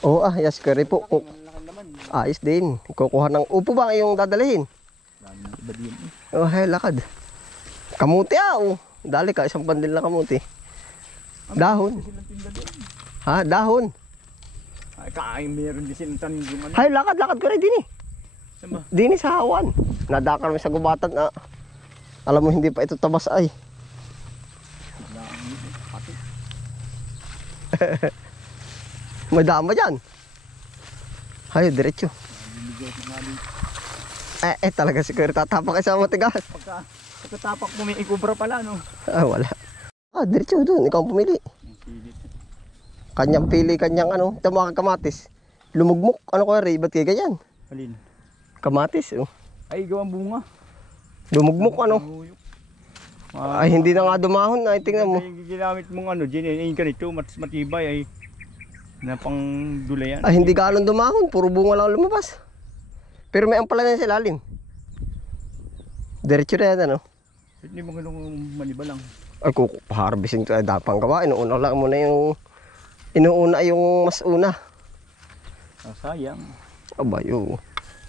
Oo yes, curry po. Ayos din. Kukuha ng upo ba yung dadalhin? Iba din. Oh, hay, lakad. Kamuti oh. Dali ka, isang bandil na kamuti. Dahon. Ha, dahon. Ay, kain meron din silang tanim yung ano. Hay, lakad ko rin din eh. Saan ba? Din sa hawan. Nadakar mo sa gubatan na. Alam mo hindi pa ito tabas ay. May daan ba dyan? Hayo, diretso. Talaga si Kuya tatapak sa matigas. Pagkatapak mo may ikubra pala, no? Wala. Diretso doon. Ikaw ang pumili. Kanyang pili, kanyang ano. Ito mga kamatis. Lumugmok. Ano ko rin? Ba't kayo ganyan? Alin? Kamatis. Oh. Ay, gawang bunga. Lumugmok ano. Ay, hindi na nga dumahon. Ay, tingnan mo. Yung ginamit mong ano, yung ganito, matibay ay na pang dulayan. Ay, hindi ka anong dumahon. Puro bunga lang lumabas. Pero may ampala na sa ilalim. Diretso na yan, ano? Hindi mo ganun maniba lang. Ay, harvesting ito ay dapang gawa. Inuuna lang muna yung... Inuuna yung mas una. Sayang. Aba, yung...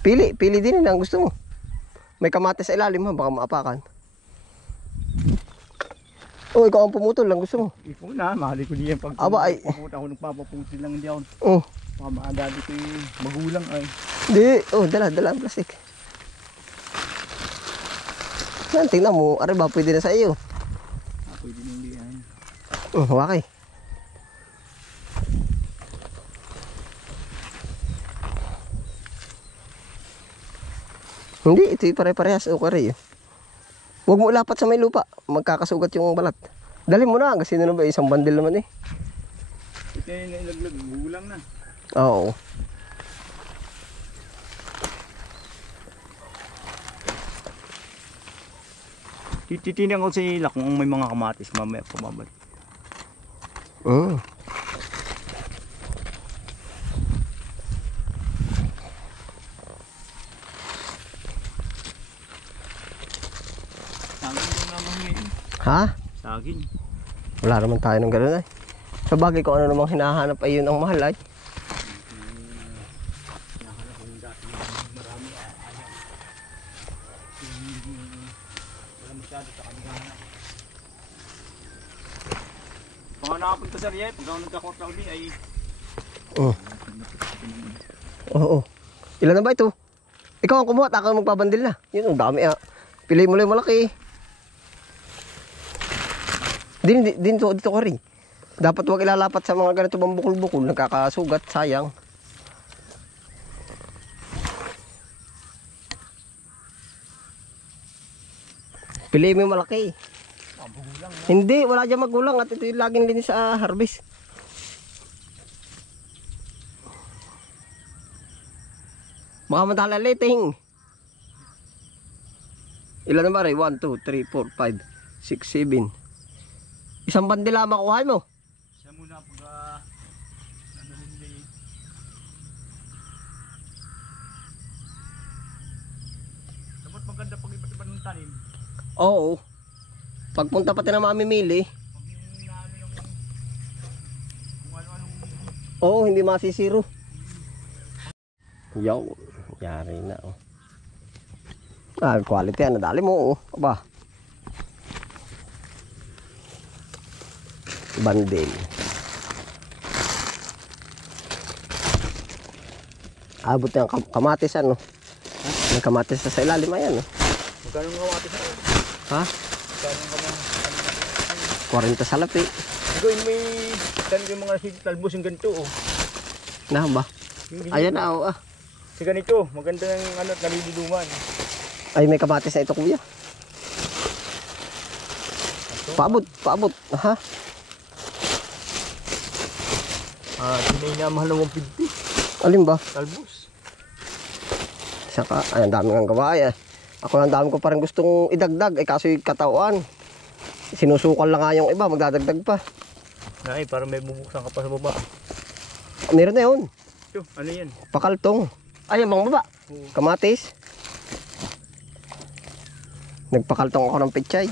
Pili din ang gusto mo. May kamatis sa ilalim ha, baka maapakan. Oh, ikaw ang pumutol lang gusto mo. Ikaw na, mahali ko diyan pag aba ay. Ako nagpapaputil lang diyan. Oh. Pamaadali ko yung magulang ay. Di, dala ang plastic. Yan, tingnan mo, are ba pwede na sa iyo? Pwede na hindi yan. Wakay. Hindi, ito yung pare-parehas. Okay. Huwag mo ilapat sa may lupa. Magkakasugat yung balat. Dali mo na. Kasi na ba? Isang bandil naman eh. Ito yung nailaglag. Gulang na. Oo. Titinan ko sa ila kung may mga kamatis. Mamaya pumabalik. Ha? Saging. Wala naman tayo ng gano'n ay. Sa bagay ko ano namang hinahanap ay yun ang mahal ay. Pag nakapunta sa riyan, pag ako nagkakorta ulit ay... Oo. Ilan na ba ito? Ikaw ang kumuha, ako ang magpabandil na. Yun, ang dami ah. Pili mo lang yung malaki. Dito ka rin. Dapat huwag ilalapat sa mga ganito bang bukol-bukol. Nagkakasugat, sayang. Pili mo yung malaki. Hindi, wala dyan magulang at ito yung laging linis sa harvest. Baka matalaliting. Ilan na ba rin? 1, 2, 3, 4, 5, 6, 7. Isang bandila makuha mo. Siya muna pag ano rin din. Dapat maganda pag iba't iba ng tanim. Oo. Pagpunta pati na mamimili. Pag inaano yung kung ano-anong... Oo, hindi masisiro. Yo, yari na oh. Quality yan, nadali mo oh. Aba. Bandil. Abot yung kamatis ano. May kamatis sa ilalim ayan oh. Magkano ang kamatis na? Ha? Magkano ang kamatis? 40 salapi. Gawin may tanim yung mga talbos yung ganito oh. Na ba? Ayan na oh ah. Si ganito, maganda ng ano, naliluluman. Ay may kamatis na ito kuya. Paabot. Ha? Tinay na mahal ng 150. Alin ba? Talbos. Saka, ay, ang dami ng gawa eh. Ako ang dami ko pa rin gustong idagdag. Kaso yung katawan. Sinusukal lang nga yung iba, magdadagdag pa. Ay, para may bubuksan ka pa sa baba. Meron na yun. Ito, ano yan? Pakaltong. Ay, ang baba. Kamatis. Nagpakaltong ako ng pechay.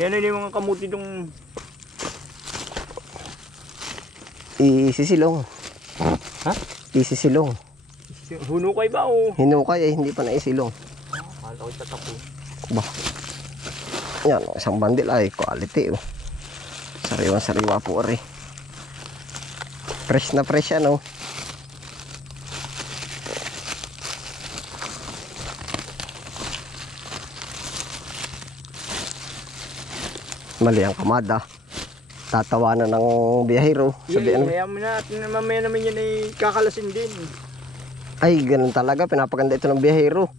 Yan yung mga kamuti itong... Isisilong. Ha? Isisilong. Hunukay ba o? Hinukay hindi pa naisilong. Kala ko tatapo. Ba. Yan, isang bandil ay quality. Oh. Sariwa po rin. Fresh na fresh ano. Mali ang kamada. Tatawanan ng biyahero. Sabi ano? Kaya mo na, mamaya naman yan ay kakalasin din. Ay, ganun talaga. Pinapaganda ito ng biyahero.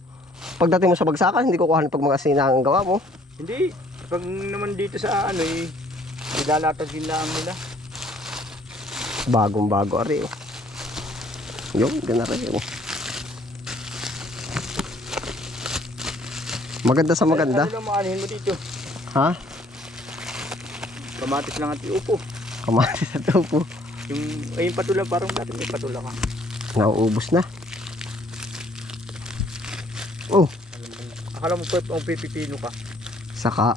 Pagdating mo sa bagsakan, hindi ko kuhanin pag mga sinangang gawa mo. Hindi. Pag naman dito sa ano eh, nilalatag din lang nila. Bagong bago ari. Oh. Yung, gana rin. Oh. Maganda sa maganda. Ano lang maanihin mo dito? Ha? Kamatis lang at iupo. Kamatis sa tupo. Yung patula, parang dati may patula ka. Nauubos na. Oh, Akala mo pa ang pipipino ka. saka.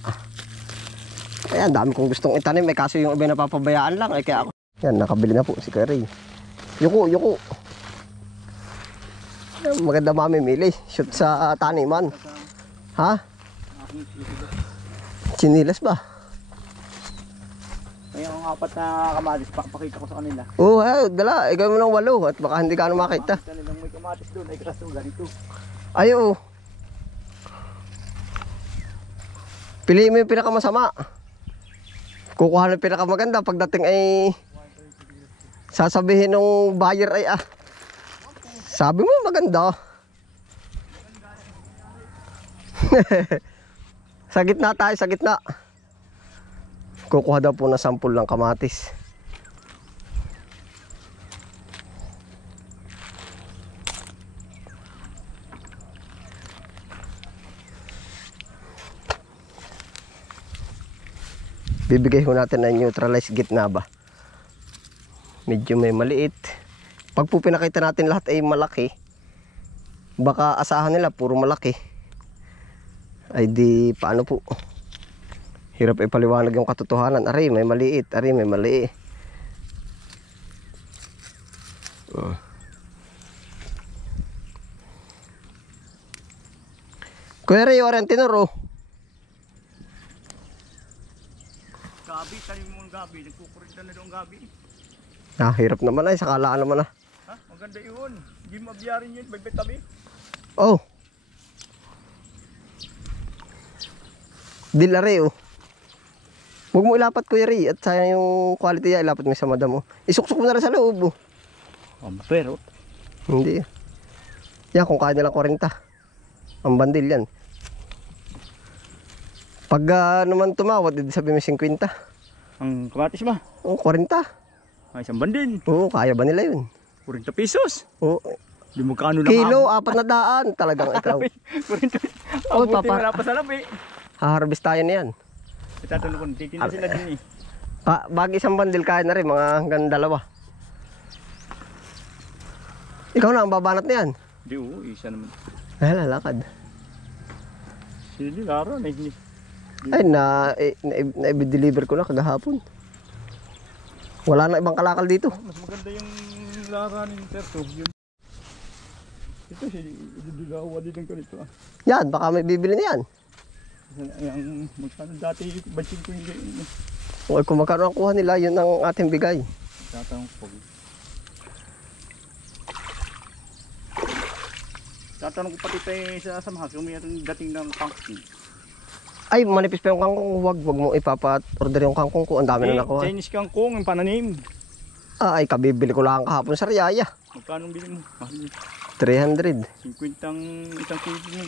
Ayan, dami kong gustong itanim. Eh, kaso yung iba napapabayaan lang. Eh, kaya ako. Yan, nakabili na po si Kari. Yuko. Ayan, maganda mamimili. Shoot sa taniman. Ha? Chinilas ba? May ang apat na kamatis, pakita ko sa kanila. Oo, dala. Ikaw mo ng 8 at baka hindi ka ano makita. Talagang may kamatis doon, ay kaso ganito. Ay, oo. Piliin mo yung pinakamasama. Kukuha ng pinakamaganda. Pagdating ay sasabihin ng buyer ay sabi mo maganda. Sa gitna tayo, sa gitna. Kukuha daw po na sample ng kamatis. Bibigay ko natin ng neutralized gitna ba. Medyo may maliit. Pag po pinakita natin lahat ay malaki, baka asahan nila puro malaki. Ay di paano po. Hirap ipaliwanag yung katotohanan. Ari may maliit, ari may mali. Kuya Ray, Orientinor oh. Gabi, tanim mo ang gabi, nagkukurinta na doon gabi. Hirap naman ay, sakalaan naman ah. Ha? Maganda yun. Hindi mabiyarin yun, may tabi. Oh. Dilare oh. Huwag mo ilapat Kuya Ray at sayang yung quality niya, ilapat mo sa madam oh. Isuksok mo na rin sa loob oh. Pero? Hindi. Yan kung kaya nilang 40. Ang bandil yan. Pag naman tumawad, hindi sabi mo 50. Ang kamatis ba? Oo, 40. Ay, isang bandin. Oo, kaya ba nila yun? 40 pesos. Oo. Di mo kano lang. Kilo, 400. Talagang ikaw. 40. Oh, Buti papa. wala pa sa labi. Haharvest tayo na yan. Itatanong ko, titinda sila din eh. Bag isang bandil kaya na rin, mga hanggang 2. Ikaw na, ang babanat na yan. Di isa naman. Ay, lalakad. Hindi, laro na hindi. Ay, na-deliver ko na kagahapon. Wala na ibang kalakal dito. Mas maganda yung laranin ni Terto. Ito, dilawa din ko nito. Yan, baka may bibili na yan. Ang magkano dati, bansing ko hindi. O kung magkano ang kuha nila, yun ang ating bigay. Tatanong ko. Tatanong ko pati tayo sa samahan kung may dating ng pumpkin. Ay, manipis pa yung kangkong. Wag mo ipapat-order yung kangkong ko. Ang dami na nakuha. Chinese kangkong, yung pananim. Ay, kabibili ko lang kahapon sa Riyaya. Magkano bili mo? 300. 50 ang isang kilo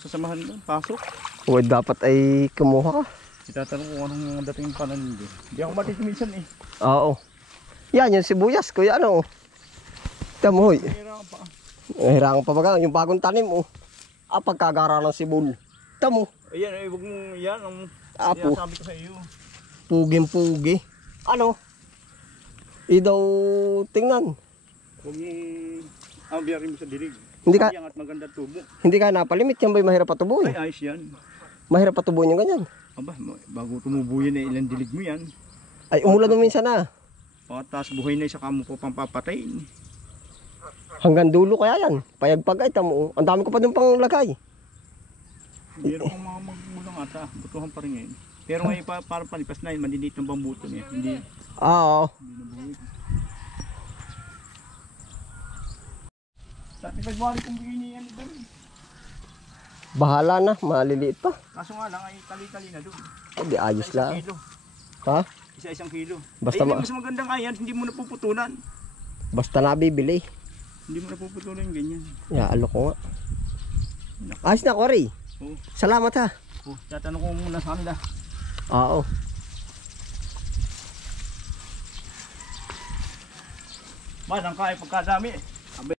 sa samahan doon. Pasok. O, dapat ay kumuha ka. Itatanong ko anong dating pananim doon. Hindi ako matito minsan eh. Oo. Yan, yung sibuyas. Kuya, ano? Tamo, hoy. Mahirap pa. Hirangan pa ba? Yung bagong tanim, oh. Pagkagara ng sibul. Tamo. Ayan, huwag mong yan. Ang Apo. sabi ko sa iyo. Puging-pugi. Ano? Daw tingnan. Huwag mong biyarin mo sa dilig. Hindi ka, Ang at maganda tubo. hindi ka napalimit. Yan ba'y mahirap patubuhin? Ay, ayos yan. Mahirap patubuhin yung ganyan. Aba, bago tumubo yan eh, ilang dilig mo yan. Ay, umulan mo minsan na. Pagkatapos buhay na isa ka mo po pang papatayin. Hanggang dulo kaya yan. Payagpag ay tamo. Ang dami ko pa dun pang lagay. Meron kong mga magmulang ata. Butuhan pa rin ngayon. Pero ngayon para palipas na yun, maliliit ng bambuto niya. Hindi Oo. nabuhay. Dati February kong bigay niya yan doon. Bahala na. Maliliit pa. Kaso nga lang ay tali-tali na doon. Hindi ayos Isa-isang lang. kilo. Ha? Isa-isang kilo. Basta Ay, mas magandang ayan, hindi mo napuputulan. Basta nabibili. Hindi mo napuputulan yung ganyan. Yaalo ko nga. Ayos na, Cory. Oo. Salamat ha. Oh, tatanong ko muna sa kanila. Oo. Ba, nang kaya pagkadami eh.